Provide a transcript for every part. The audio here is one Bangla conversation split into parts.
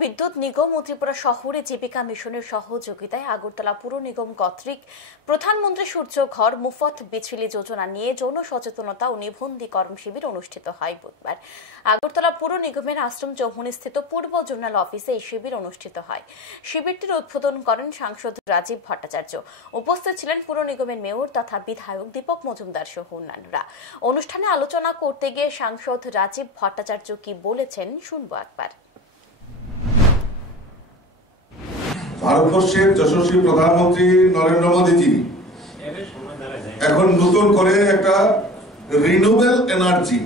বিদ্যুৎ নিগম ও ত্রিপুরা শহরে জীবিকা মিশনের সহযোগিতায় আগরতলা পুর নিগম কর্তৃক প্রধানমন্ত্রী সূর্য ঘর মুফত বিজলি যোজনা নিয়ে জনসচেতনতা ও নিবন্ধীকরণ শিবির অনুষ্ঠিত হয় বুধবার। আগরতলা পুর নিগমের আশ্রম চৌমুহনী স্থিত পূর্ব জোনাল অফিসে এই শিবির অনুষ্ঠিত হয়। শিবিরটির উদ্বোধন করেন সাংসদ রাজীব ভট্টাচার্য। উপস্থিত ছিলেন পুর নিগমের মেয়র তথা বিধায়ক দীপক মজুমদার সহ অন্যান্যরা। অনুষ্ঠানে আলোচনা করতে গিয়ে সাংসদ রাজীব ভট্টাচার্য কি বলেছেন শুনবো একবার। ভারতবর্ষের যশস্বী প্রধানমন্ত্রী নরেন্দ্র মোদীজি এখন নতুন করে একটা রিনিউয়েবল এনার্জি,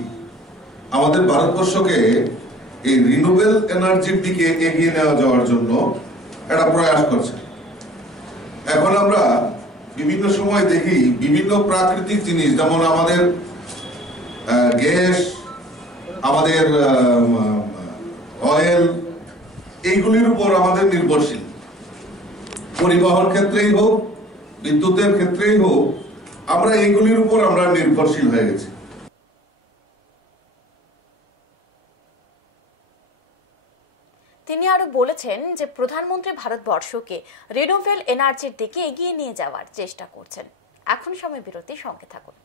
আমাদের ভারতবর্ষকে এই রিনিউয়েবল এনার্জির দিকে এগিয়ে নেওয়া যাওয়ার জন্য একটা প্রয়াস করছে। এখন আমরা বিভিন্ন সময় দেখি বিভিন্ন প্রাকৃতিক জিনিস, যেমন আমাদের গ্যাস, আমাদের অয়েল, এইগুলির উপর আমাদের নির্ভরশীল। পরিবহন ক্ষেত্রেই হোক, বিদ্যুতের ক্ষেত্রেই হোক, আমরা এইগুলির উপর আমরা নির্ভরশীল হয়ে গেছি। তিনি আরো বলেছেন যে প্রধানমন্ত্রী ভারতবর্ষকে রিনিউয়েবল এনার্জির দিকে এগিয়ে নিয়ে যাওয়ার চেষ্টা করছেন। এখন সময় বিরতি, সঙ্গে থাকুন।